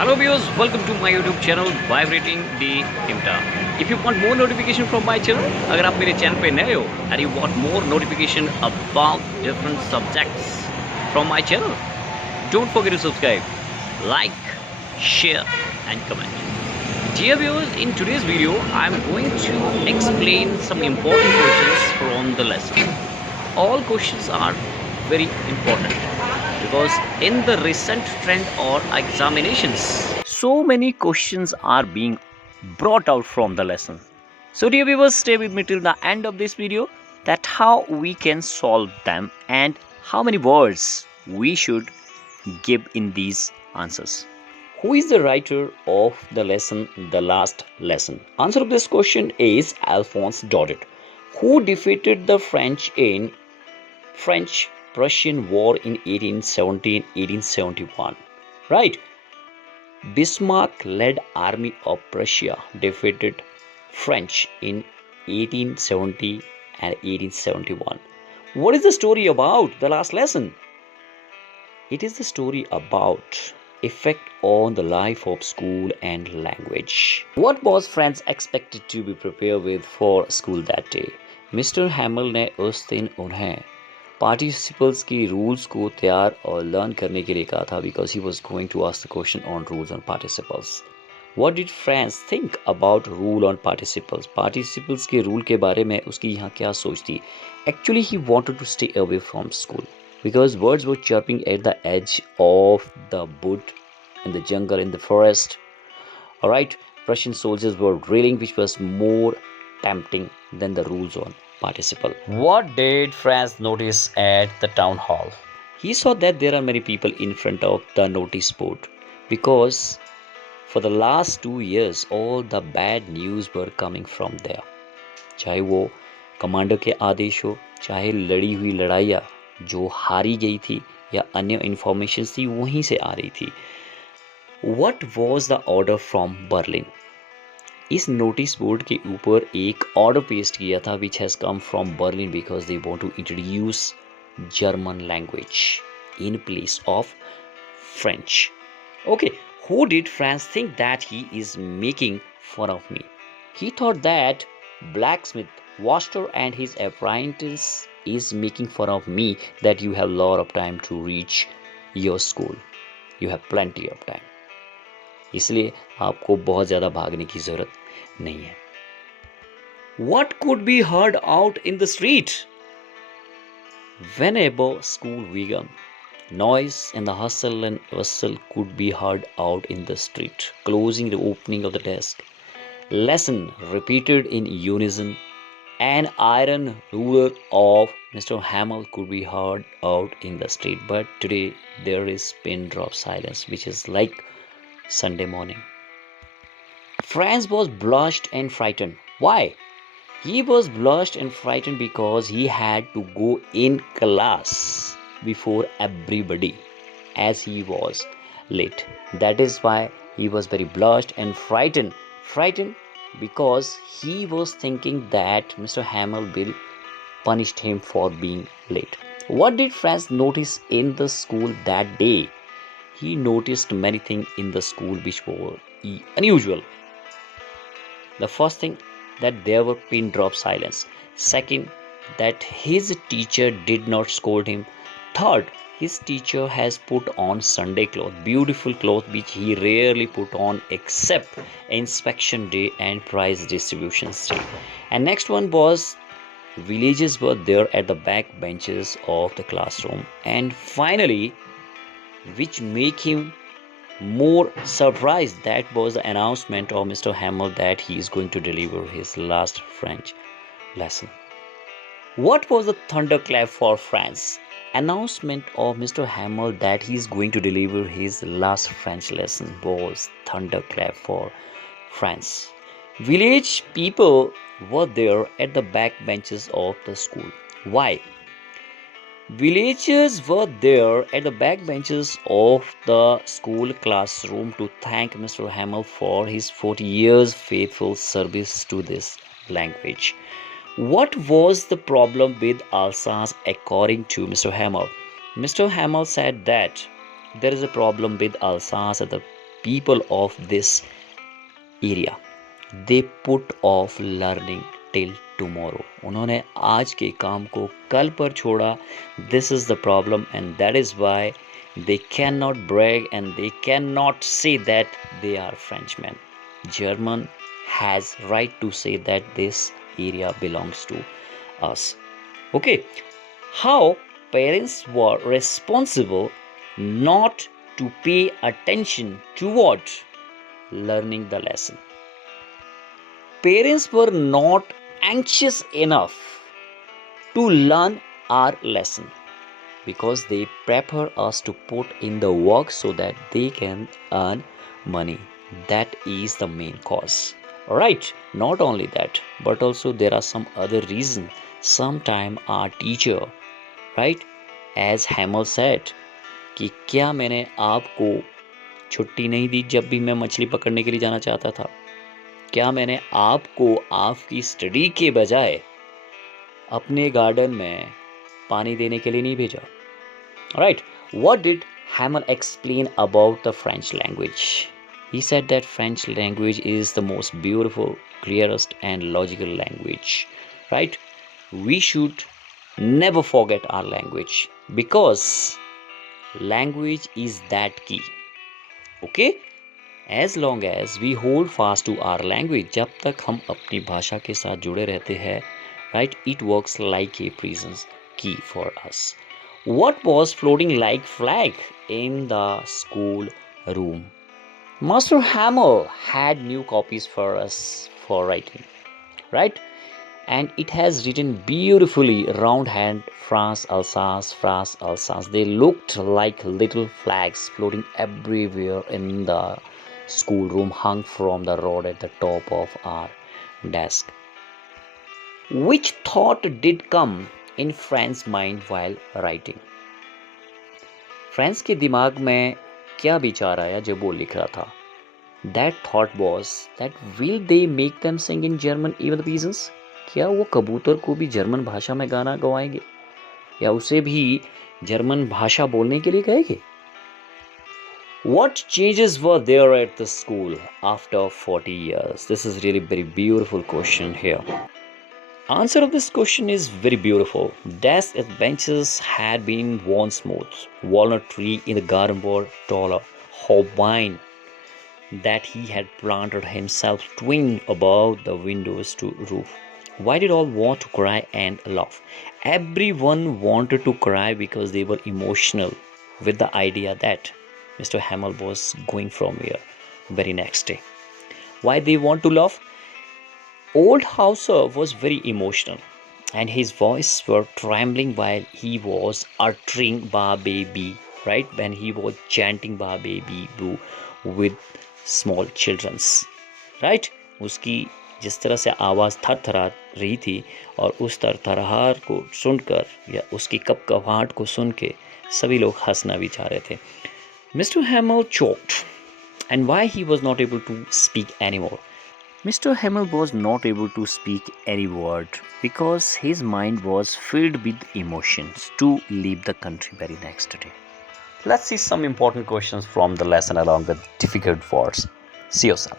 Hello viewers, welcome to my YouTube channel Vibrating the Timta. If you want more notification from my channel, अगर आप मेरे channel पे नए हो and you want more notification about different subjects from my channel, don't forget to subscribe, like, share and comment. Dear viewers, in today's video, I am going to explain some important questions from the lesson. All questions are very important because in the recent trend or examinations, so many questions are being brought out from the lesson. So dear viewers, stay with me till the end of this video that how we can solve them and how many words we should give in these answers. Who is the writer of the lesson, The Last Lesson? Answer of this question is Alphonse Daudet, who defeated the French in French-Prussian War in 1870-1871. Right? Bismarck-led army of Prussia defeated French in 1870 and 1871. What is the story about? The last lesson. It is the story about effect on the life of school and language. What was Franz expected to be prepared with for school that day? Mr. Hamel ने उस दिन उन्हें participles की rules को तैयार और learn करने के लिए कहा था because he was going to ask the question on rules on participles. What did Franz think about rule on participles? Participles के rule के बारे में उसकी यहाँ क्या सोच थी? Actually, he wanted to stay away from school because birds were chirping at the edge of the wood, in the jungle, in the forest. Alright, Prussian soldiers were drilling, which was more tempting than the rules on participle. What did Franz notice at the town hall? He saw that there are many people in front of the notice board because for the last 2 years all the bad news were coming from there. चाहे वो commander के आदेश हो, चाहे लड़ी हुई लड़ाइयाँ जो हारी गई थी या अन्य इंफॉर्मेशन थी वहीं से आ रही थी. What was the order from Berlin? इस नोटिस बोर्ड के ऊपर एक ऑर्डर पेस्ट किया था which has come from Berlin because they want to introduce German language in place of French. Okay, who did Franz think that he is making fun of me? He thought that blacksmith Washer and his apprentice is making fun of me that you have a lot of time to reach your school. You have plenty of time. इसलिए आपको बहुत ज़्यादा भागने की ज़रूरत नहीं है. What could be heard out in the street? Whenever school began, noise and the hustle and bustle could be heard out in the street, closing the opening of the desk. Lesson repeated in unison. An iron ruler of Mr. Hamel could be heard out in the street, but today there is pin drop silence, which is like Sunday morning. Franz was blushed and frightened. Why? He was blushed and frightened because he had to go in class before everybody as he was late. That is why he was very blushed and frightened. Frightened because he was thinking that Mr. Hamel will punish him for being late. What did Franz notice in the school that day? He noticed many things in the school which were unusual. The first thing, that there were pin drop silence. Second, that his teacher did not scold him. Third, his teacher has put on Sunday cloth, beautiful cloth which he rarely put on except inspection day and prize distribution day. And next one was villagers were there at the back benches of the classroom. And finally, which make him more surprised, that was the announcement of Mr. Hamel that he is going to deliver his last French lesson. What was the thunderclap for Franz? Announcement of Mr. Hamel that he is going to deliver his last French lesson was thunderclap for Franz. Village people were there at the back benches of the school. Why? Villagers were there at the back benches of the school classroom to thank Mr. Hamel for his 40 years faithful service to this language. What was the problem with Alsace according to Mr. Hamel? Mr. Hamel said that there is a problem with Alsace at the people of this area, they put off learning till tomorrow. उन्होंने आज के काम को कल पर छोड़ा. This is the problem, and that is why they cannot brag and they cannot say that they are Frenchmen. German has right to say that this area belongs to us. Okay, how parents were responsible not to pay attention toward learning the lesson. Parents were not anxious enough to learn our lesson because they prepare us to put in the work so that they can earn money. That is the main cause. Alright, not only that, but also there are some other reasons. Sometime our teacher, right, as Hamel said, कि क्या मैंने आपको छुट्टी नहीं दी जब भी मैं मछली पकड़ने के लिए जाना चाहता था? क्या मैंने आपको आपकी स्टडी के बजाय अपने गार्डन में पानी देने के लिए नहीं भेजा? Right, what did Hamel explain about the French language? He said that French language is the most beautiful, clearest and logical language. Right? We should never forget our language because language is that key. Okay? As long as we hold fast to our language, जब तक हम अपनी भाषा के साथ जुड़े रहते हैं, right, it works like a prison's key for us. What was floating like flag in the school room? Master Hamel had new copies for us for writing, right? And it has written beautifully round hand France, Alsace, France, Alsace. They looked like little flags floating everywhere in the schoolroom, hung from the rod at the top of our desk. Which thought did come in Franz's mind while writing? Franz के दिमाग में क्या विचार आया जब वो लिख रहा था? That thought was that will they make them sing in German, even the pigeons? क्या वो कबूतर को भी जर्मन भाषा में गाना गवाएंगे या उसे भी जर्मन भाषा बोलने के लिए कहेंगे? What changes were there at the school after 40 years? This is really very beautiful question here. Answer of this question is very beautiful. Desks and benches had been worn smooth. Walnut tree in the garden were taller. Vine that he had planted himself twined above the windows to roof. Why did all want to cry and laugh? Everyone wanted to cry because they were emotional with the idea that Mr. Hamel was going from here very next day. Why they want to laugh? Old Hauser was very emotional and his voice were trembling while he was uttering Ba Baby, right? When he was chanting Ba Baby Boo with small children's, right? उसकी जिस तरह से आवाज़ थरथरा रही थी और उस थरथराहट को सुनकर या उसकी कपकपाहट को सुन के सभी लोग हंसना भी चाह रहे थे. Mr. Hamel choked, and why he was not able to speak anymore? Mr. Hamel was not able to speak any word because his mind was filled with emotions to leave the country very next day. Let's see some important questions from the lesson along with difficult words. See yourself.